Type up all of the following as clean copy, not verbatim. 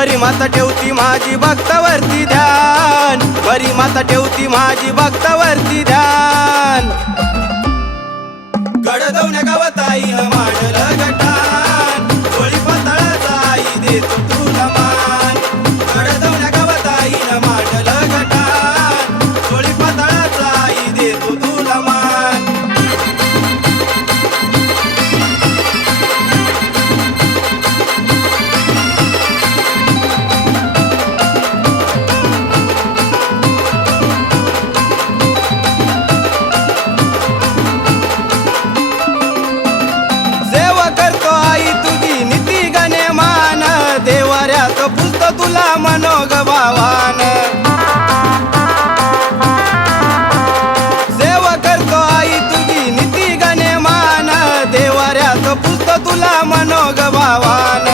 बरी माता ठेवती माझी भक्तावरती ध्यान, बरी माता ठेवती माझी भक्तावरती ध्यान। गडदवण्या गावात आईनं मांडलं गटान, कोळी पाताळाचा आई देतो तुला मान। गडदवण्या गावात आईनं मांडलं गटान, कोळी पाताळाचा आई देतो तुला मान। तुला मनोग भावान सेवा करतो आई तुझी नीती गणे मान, देवाऱ्यात पुजतो तुला मनोग भावान।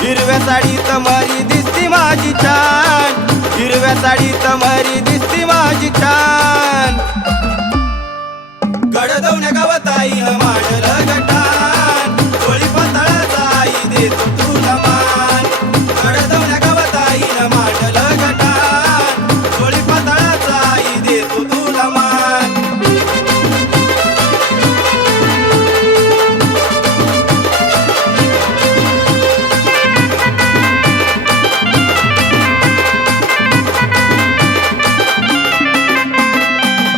हिरव्या साडीत मरी दिसती माझी छान, हिरव्या साडीत मरी दिसती माझी छान। गडदवण्या गावात आईनं मांडलं गटान, कोळी पाताळाचा आई देतो तुला मान। गडदवण्या गावात आईनं मांडलं गटान, कोळी पाताळाचा आई देतो तुला मान।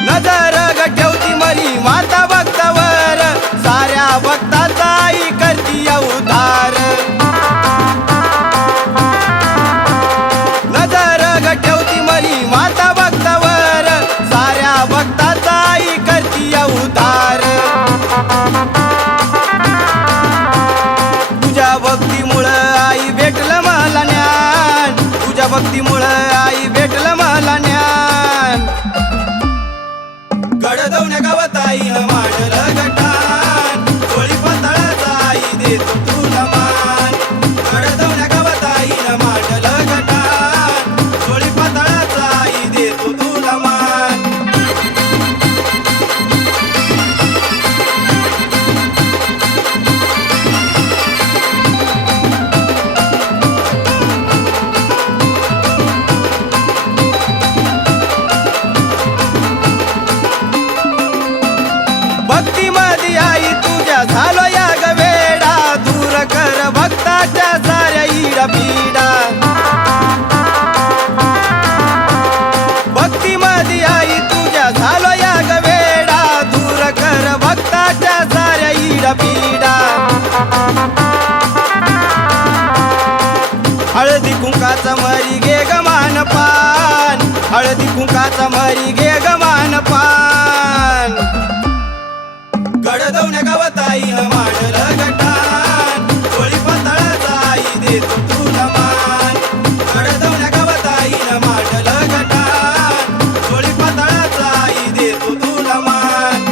नजर ग ठेवती मरी माता भक्तावर, साऱ्या भक्ताचा आई करती उद्धार। नजर ग ठेवती मरी माता भक्तावर, साऱ्या भक्ताचा आई करती उद्धार। तुझ्या भक्तीमुळं आई भेटलं मला ज्ञान, तुझ्या भक्तीमुळं आई भेटलं मला ज्ञान। गडदवण्या गावात आईनं मांडलं गटान, कोळी पाताळाचा आई देतो तुला मान। गडदवण्या गावात आईनं मांडलं गटान, कोळी पाताळाचा आई देतो तुला मान। भक्तीमध्ये आई तुझ्या झालो या ग वेडा, दूर कर भक्ताच्या साऱ्या इडा पिडा। भक्तीमध्ये आई तुझ्या झालो या ग वेडा, दूर कर भक्ताच्या साऱ्या इडा पिडा। हळदी कुंकाचा मरी घे ग मान पान, हळदी कुंकाचा मरी घे ग मान पान। गडदवण्या गावात आईनं मांडलं गटान, कोळी पाताळाचा आई देतो तुला मान। गडदवण्या गावात आईनं मांडलं गटान, कोळी पाताळाचा आई देतो तुला मान।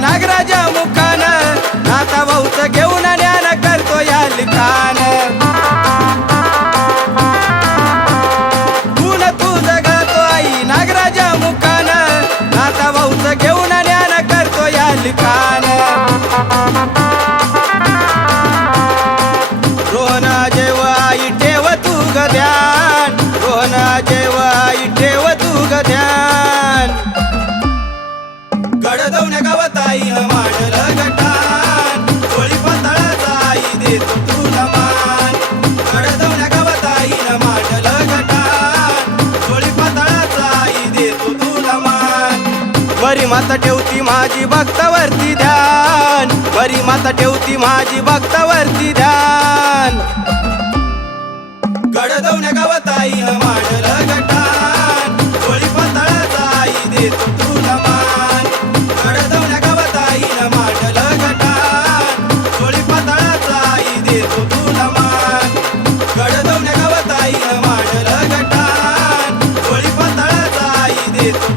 नागराजा मुखान, नाता भाऊच घेऊन ज्ञान करतो या लिखाण। गुण तुझं गातो आई नागराजा मुखान, नाता भाऊच घेऊन ज्ञान करतो या लिखाण। रोहन जेव आई ठेव तू ग ध्यान, रोहन जेव आई ठेव तू ग ध्यान। गडदवण्या गावात आईनं मांडलं गटान, कोळी पाताळाचा आई देतो तुला मान। गडदवण्या गावात आईनं मांडलं गटान, कोळी पाताळाचा आई देतो तुला मान। बरी माता ठेवती माझी भक्तावरती ध्यान, बरी माता ठेवती माझी भक्तावरती ध्यान। गडदवण्या गावात आईनं मांडलं गटान, कोळी पाताळाचा आई देतो तुला मान। गडदवण्या गावात आईनं मांडलं गटान, कोळी पाताळाचा आई देतो तुला मान। गडदवण्या गावात आईनं मांडलं गटान, कोळी पाताळाचा आई देतो